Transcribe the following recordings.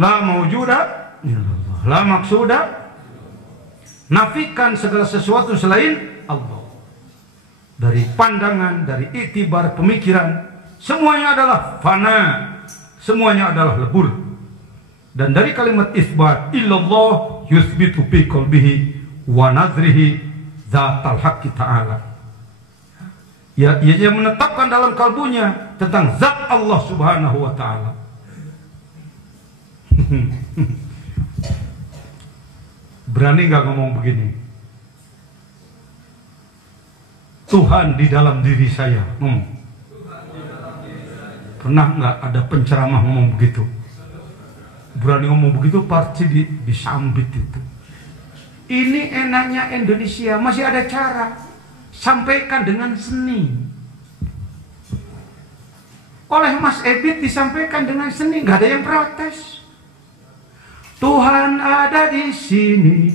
La mawjuda illallah, la maksuda, nafikan segala sesuatu selain Allah. Dari pandangan, dari iktibar, pemikiran, semuanya adalah fana, semuanya adalah lebur. Dan dari kalimat isbat illallah yusbitu fi qalbihi wa nazrihi zatal haqqi ta'ala. Ya, ia menetapkan dalam kalbunya tentang zat Allah Subhanahu wa taala. Berani nggak ngomong begini? Tuhan di dalam diri saya. Pernah nggak ada penceramah ngomong begitu? Berani ngomong begitu pasti disambit itu. Ini enaknya Indonesia, masih ada cara. Sampaikan dengan seni. Oleh Mas Ebit disampaikan dengan seni, nggak ada yang protes. Tuhan ada di sini,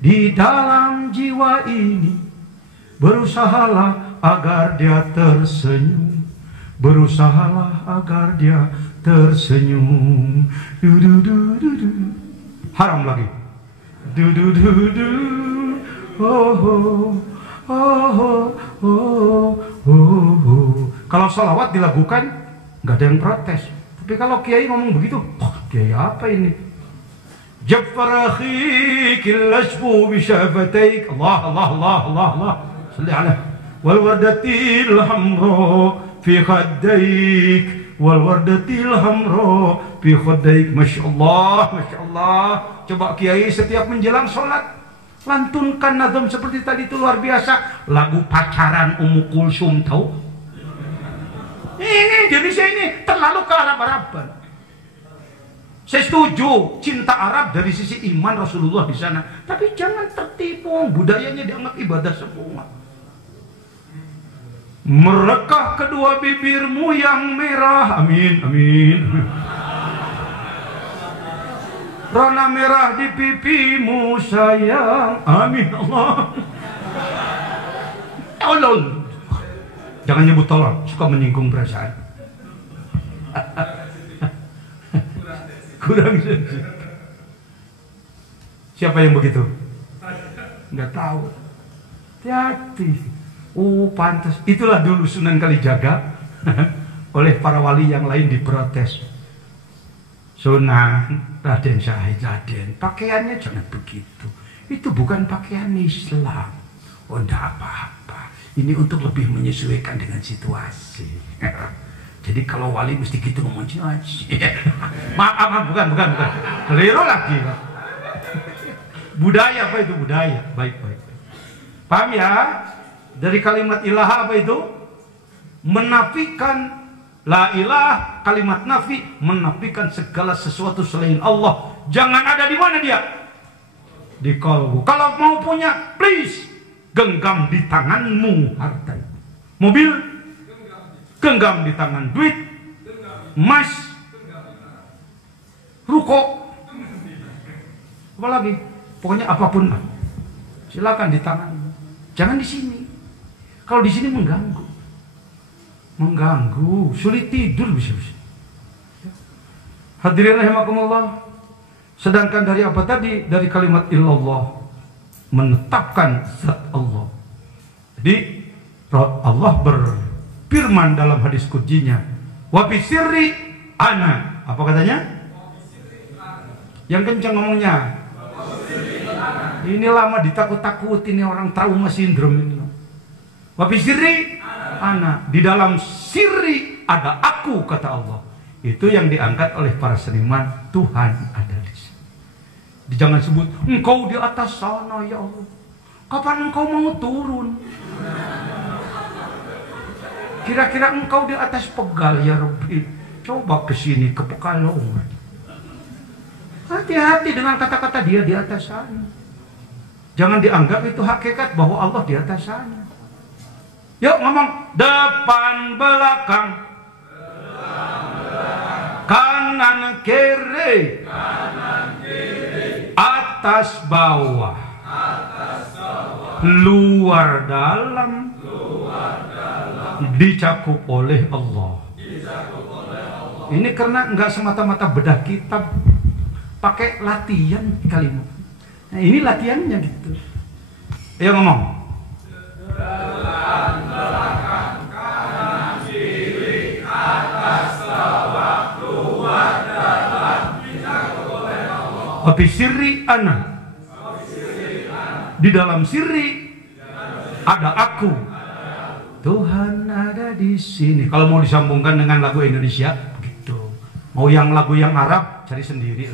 di dalam jiwa ini. Berusahalah agar dia tersenyum. Berusahalah agar dia tersenyum. Du du du du du. Haram lagi. Du du du du. Oh oh oh oh oh oh. Kalau salawat dilakukan, nggak ada yang protes. Tapi kalau kiai ngomong begitu, kiai apa ini? Jaffar akhik al-ashbu bi shafatayk. Allah Allah Allah Allah Allah. Salli ala. Wal wardatil hamra fi khaddayk. Wal wardatil hamra fi khaddayk. Masyaallah, masyaallah. Coba kiai setiap menjelang sholat lantunkan nazam seperti tadi, itu luar biasa. Lagu pacaran Ummu Kulsum, tahu? Ini Indonesia ini terlalu ke Arab-Araban. Saya setuju cinta Arab dari sisi iman Rasulullah di sana, tapi jangan tertipu, budayanya dianggap ibadah semua. Merekah kedua bibirmu yang merah, amin amin. Rona merah di pipimu sayang, amin Allah. Tolong, jangan nyebut tolong, suka menyinggung perasaan. Kurang sensitif. Siapa yang begitu? Nggak tahu. Hati-hati. Oh pantas. Itulah dulu Sunan Kalijaga oleh para wali yang lain diprotes. Sunan, Raden Syahid Raden, pakaiannya jangan begitu. Itu bukan pakaian Islam. Oh enggak apa-apa. Ini untuk lebih menyesuaikan dengan situasi. Jadi kalau wali mesti gitu ngomongnya. Maaf, bukan. Keliru lagi. Budaya apa itu budaya? Baik. Paham ya? Dari kalimat ilah apa itu? Menafikan la ilah, kalimat nafi, menafikan segala sesuatu selain Allah. Jangan ada di mana dia? Di kalbu. Kalau mau punya, please genggam di tanganmu harta. Mobil genggam di tangan, duit, emas, ruko, apa lagi? Pokoknya apapun, silakan di tangan. Jangan di sini. Kalau di sini mengganggu, sulit tidur bisa. Hadirin rahimakumullah. Sedangkan dari apa tadi? Dari kalimat illallah, menetapkan zat Allah. Jadi Allah firman dalam hadis kudzinya, wa fi sirri ana. Apa katanya? Yang kencang ngomongnya. Ini lama ditakut-takutin, ini orang trauma sindrom ini. Wa fi sirri ana. Di dalam sirri ada aku, kata Allah. Itu yang diangkat oleh para seniman. Tuhan ada di sini. Jangan sebut engkau di atas sana ya Allah. Kapan engkau mau turun? Kira-kira engkau di atas Pegal ya Rabbi. Coba ke sini ke Pekalongan. Hati-hati dengan kata-kata dia di atas sana. Jangan dianggap itu hakikat bahwa Allah di atas sana. Yuk ngomong, depan belakang, kanan kiri, atas bawah, luar dalam, dicakup oleh Allah. Ini karena enggak semata-mata bedah kitab, pakai latihan kalimat. Nah, ini latihannya gitu. Ayo ngomong. Depan, belakang, kanan, kiri, atas, bawah, luar, dalam, dicakup oleh Allah. Habis sirri ana. Di dalam sirri ada aku. Tuhan ada di sini. Kalau mau disambungkan dengan lagu Indonesia, begitu. Mau yang lagu yang Arab, cari sendiri.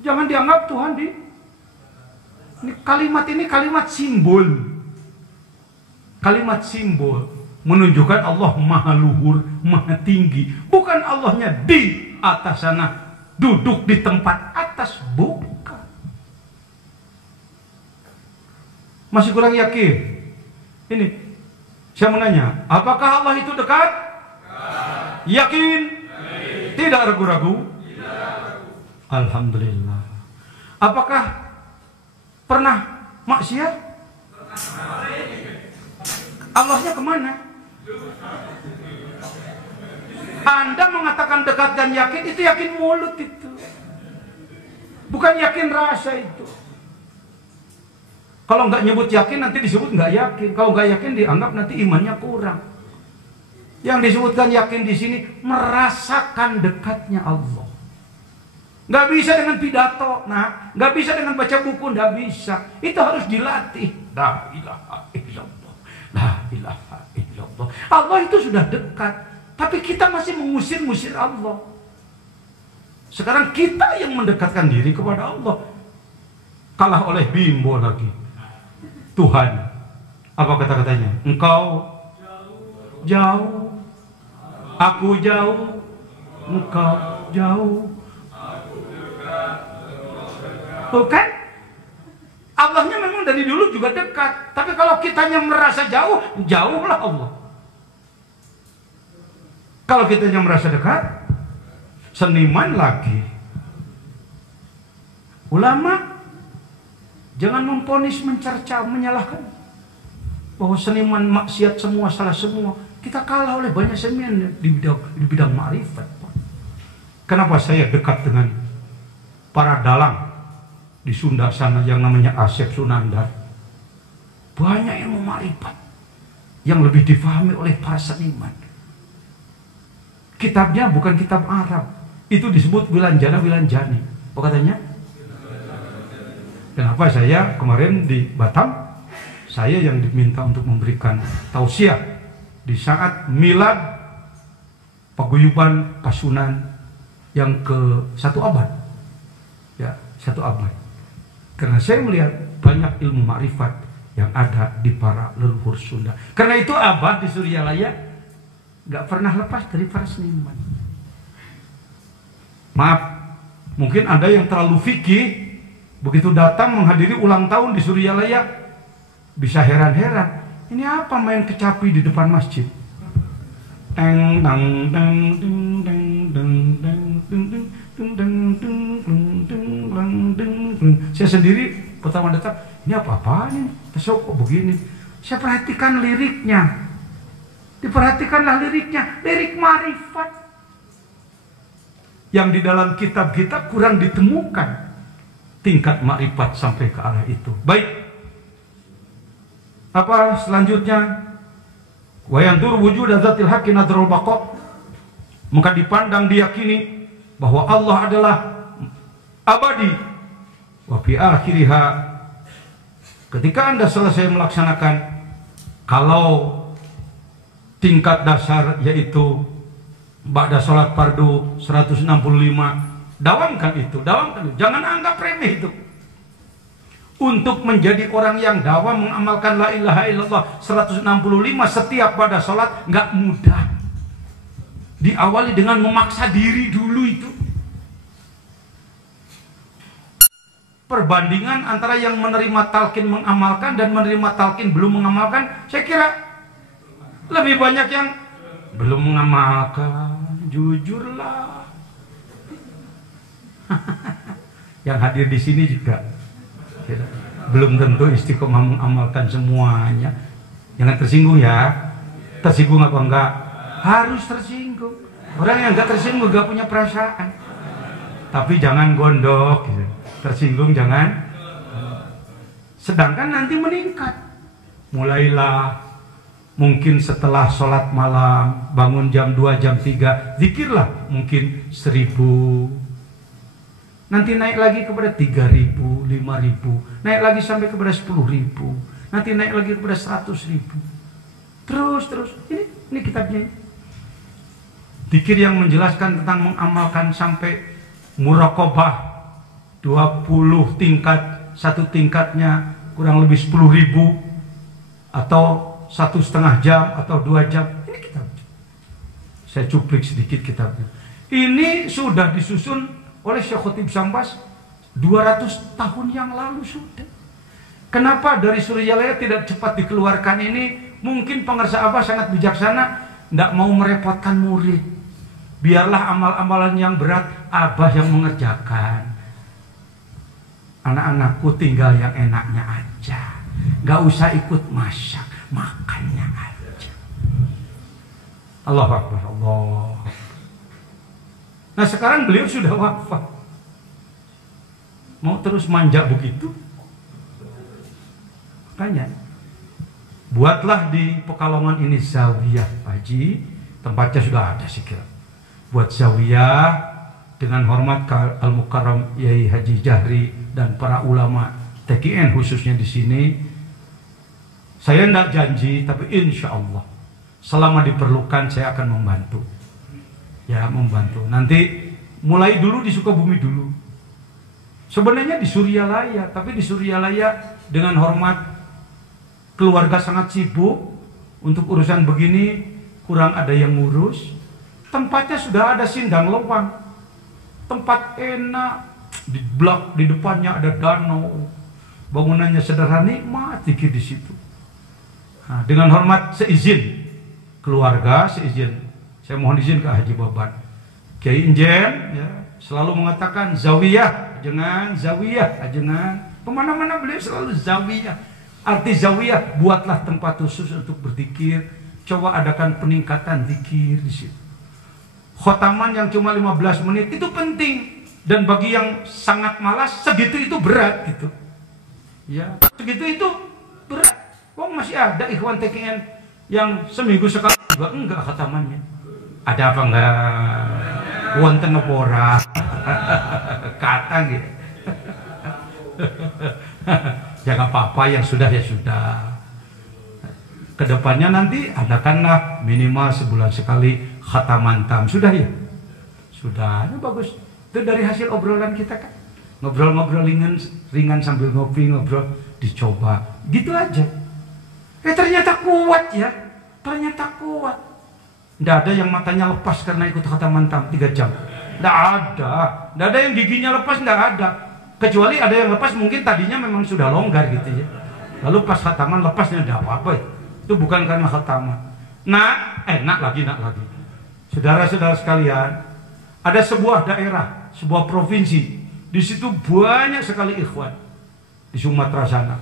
Jangan dianggap Tuhan di ini kalimat simbol. Kalimat simbol menunjukkan Allah maha luhur, maha tinggi. Bukan Allahnya di atas sana, duduk di tempat atas, bukan. Masih kurang yakin? Ini saya mau nanya, apakah Allah itu dekat? Yakin? Tidak ragu-ragu? Alhamdulillah. Apakah pernah maksiat? Allahnya kemana? Anda mengatakan dekat dan yakin, itu yakin mulut itu, bukan yakin rasa itu. Kalau nggak nyebut yakin nanti disebut nggak yakin. Kalau nggak yakin dianggap nanti imannya kurang. Yang disebutkan yakin di sini merasakan dekatnya Allah. Nggak bisa dengan pidato, nah, nggak bisa dengan baca buku, nggak bisa. Itu harus dilatih. La ilaha illallah, la ilaha illallah. Allah itu sudah dekat, tapi kita masih mengusir-ngusir Allah. Sekarang kita yang mendekatkan diri kepada Allah, kalah oleh bimbo lagi. Tuhan, apa kata-katanya? Engkau jauh, aku jauh, engkau jauh. Bukan? Allahnya memang dari dulu juga dekat, tapi kalau kitanya merasa jauh, jauhlah Allah. Kalau kitanya merasa dekat, seniman lagi, ulama, jangan memponis, mencerca, menyalahkan bahwa seniman maksiat semua, salah semua. Kita kalah oleh banyak seniman di bidang ma'rifat. Kenapa saya dekat dengan para dalang di Sunda sana yang namanya Asep Sunandar? Banyak yang ma'rifat yang lebih difahami oleh para seniman. Kitabnya bukan kitab Arab, itu disebut Wilanjana-Wilanjani. Apa katanya? Kenapa saya kemarin di Batam, saya yang diminta untuk memberikan tausiah di saat milad paguyuban Kasunan yang ke-1 abad. Ya, 1 abad. Karena saya melihat banyak ilmu makrifat yang ada di para leluhur Sunda. Karena itu abad di Suryalaya nggak pernah lepas dari para seniman. Maaf, mungkin ada yang terlalu fikih, begitu datang menghadiri ulang tahun di Suryalaya bisa heran-heran. Ini apa main kecapi di depan masjid? Teng dang dang ding dang dang dang ding ding ding dang ding ding ding ding. Saya sendiri pertama datang, ini apa-apaan ini? Terus kok begini? Saya perhatikan liriknya. Diperhatikanlah liriknya, lirik marifat yang di dalam kitab-kitab kurang ditemukan tingkat makrifat sampai ke arah itu. Baik, apa selanjutnya? Wa yantur wujud dzatil haqqi nadrul baqa. Maka dipandang, diyakini bahwa Allah adalah abadi. Wa fi akhiriha, ketika Anda selesai melaksanakan, kalau tingkat dasar yaitu ba'da sholat fardu 165, dawamkan itu, jangan anggap remeh itu. Untuk menjadi orang yang dawam mengamalkan la ilaha illallah 165 setiap pada sholat nggak mudah. Diawali dengan memaksa diri dulu itu. perbandingan antara yang menerima talqin mengamalkan dan menerima talqin belum mengamalkan, saya kira lebih banyak yang belum mengamalkan. Jujurlah. Yang hadir di sini juga belum tentu istiqomah mengamalkan semuanya. Jangan tersinggung ya. Tersinggung apa enggak? Harus tersinggung. Orang yang enggak tersinggung enggak punya perasaan. Tapi jangan gondok gitu. Tersinggung jangan. Sedangkan nanti meningkat. Mulailah mungkin setelah sholat malam, bangun jam 2, jam 3, zikirlah mungkin 1000. Nanti naik lagi kepada 3000, 5000, naik lagi sampai kepada 10.000, nanti naik lagi kepada 100.000. Terus. Ini kitabnya. Zikir yang menjelaskan tentang mengamalkan sampai muraqabah 20 tingkat, satu tingkatnya kurang lebih 10.000 atau 1,5 jam atau 2 jam. Ini kitab. Saya cuplik sedikit kitabnya. Ini sudah disusun oleh Syekh Khotib Sambas 200 tahun yang lalu sudah. Kenapa dari Suryalaya tidak cepat dikeluarkan ini? Mungkin pengarsa Abah sangat bijaksana, tidak mau merepotkan murid. Biarlah amal-amalan yang berat Abah yang mengerjakan. Anak-anakku tinggal yang enaknya aja, nggak usah ikut masak, makannya aja. Allahu Akbar, Allah. Nah sekarang beliau sudah wafat, mau terus manja begitu? Makanya buatlah di Pekalongan ini zawiyah, Pak Haji. Tempatnya sudah ada sih kira. Buat zawiyah dengan hormat Al-Mukarram Yai Haji Jahri dan para ulama TKN khususnya di sini. Saya tidak janji, tapi insya Allah selama diperlukan saya akan membantu. Ya, membantu. Nanti mulai dulu di Sukabumi dulu. Sebenarnya di Suryalaya, tapi di Suryalaya dengan hormat keluarga sangat sibuk untuk urusan begini, kurang ada yang ngurus. Tempatnya sudah ada sindang lowang, tempat enak, di blok di depannya ada danau, bangunannya sederhana, nikmat zikir di situ. Nah, dengan hormat seizin keluarga, seizin saya mohon izin ke Haji Baban Kiai Injen ya, selalu mengatakan zawiyah, jangan zawiyah, jangan kemana-mana beliau selalu zawiyah. Arti zawiyah, buatlah tempat khusus untuk berzikir, coba adakan peningkatan zikir di situ. Khotaman yang cuma 15 menit itu penting, dan bagi yang sangat malas segitu itu berat gitu. Ya, segitu itu berat. Wong masih ada ikhwan TKN yang seminggu sekali juga enggak khotamannya. Ada apa enggak? Wonten apa ora? Kata gitu. Jangan apa-apa, yang sudah ya sudah. Kedepannya nanti adakanlah minimal sebulan sekali khataman tam. Sudah ya? Sudah, ini bagus. Itu dari hasil obrolan kita kan. Ngobrol-ngobrol ringan sambil ngopi, ngobrol, dicoba. Gitu aja. Ternyata kuat ya. Ternyata kuat. Tidak ada yang matanya lepas karena ikut khataman tam 3 jam. Tidak ada. Tidak ada yang giginya lepas, tidak ada. Kecuali ada yang lepas mungkin tadinya memang sudah longgar gitu ya. Lalu pas khataman lepasnya tidak apa-apa. Itu bukan karena khataman. Nah, nak lagi. Saudara-saudara sekalian, ada sebuah daerah, sebuah provinsi, di situ banyak sekali ikhwan di Sumatera sana.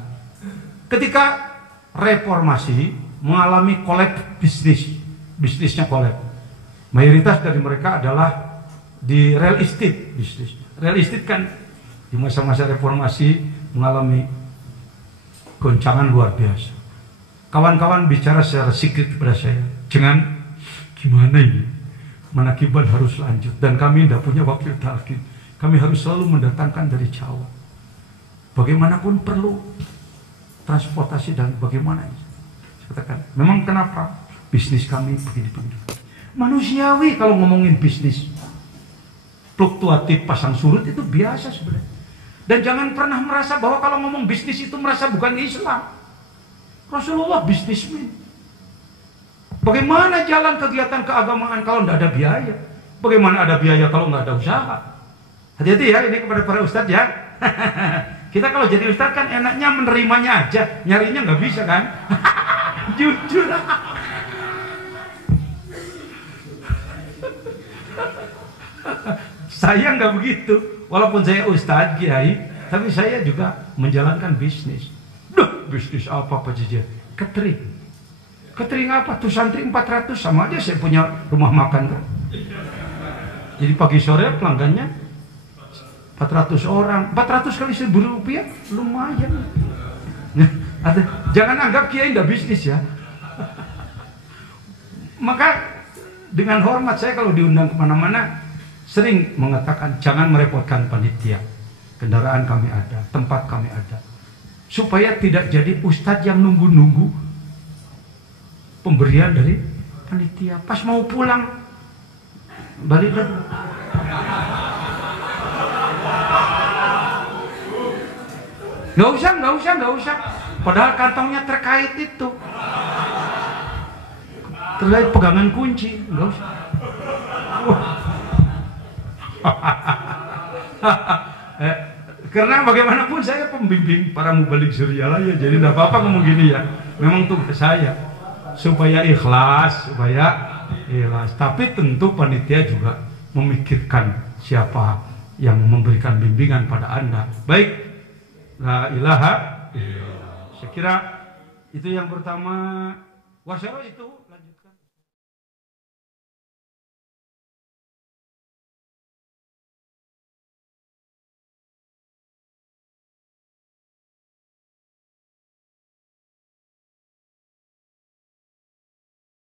Ketika reformasi mengalami kolab bisnisnya kolab. Mayoritas dari mereka adalah di real estate bisnis. Real estate kan di masa-masa reformasi mengalami goncangan luar biasa. Kawan-kawan bicara secara secret kepada saya, jangan gimana ini, Manakiban harus lanjut dan kami tidak punya wakil talqin. Kami harus selalu mendatangkan dari Jawa. Bagaimanapun perlu transportasi dan bagaimana. Saya katakan, memang kenapa bisnis kami begini-begini. Manusiawi kalau ngomongin bisnis. Fluktuatif pasang surut itu biasa sebenarnya. Dan jangan pernah merasa bahwa kalau ngomong bisnis itu merasa bukan Islam. Rasulullah bisnismen. Bagaimana jalan kegiatan keagamaan kalau tidak ada biaya? Bagaimana ada biaya kalau nggak ada usaha? Hati-hati ya, ini kepada para ustadz ya. Kita kalau jadi ustadz kan enaknya menerimanya aja, nyarinya nggak bisa kan? Jujur. Saya nggak begitu, walaupun saya ustadz kiai, tapi saya juga menjalankan bisnis. Duh, bisnis apa Pak Jija? Catering. Catering apa? Tuh santri 400 sama aja saya punya rumah makan kan. Jadi pagi sore pelanggannya 400 orang, 400 kali 1.000 rupiah, lumayan. Jangan anggap kiai nggak bisnis ya. Maka dengan hormat saya kalau diundang kemana-mana sering mengatakan jangan merepotkan panitia. Kendaraan kami ada, tempat kami ada, supaya tidak jadi ustadz yang nunggu-nunggu pemberian dari panitia. Pas mau pulang balik lagi. Nggak usah. Padahal kantongnya terkait itu. Terkait pegangan kunci, nggak usah. Karena bagaimanapun saya pembimbing para mubalik Surya ya, jadi nggak apa-apa ngomong gini ya. Memang tugas saya supaya ikhlas. Tapi tentu panitia juga memikirkan siapa yang memberikan bimbingan pada Anda. Baik. La ilaha illallah. Saya kira itu yang pertama. Wasyara itu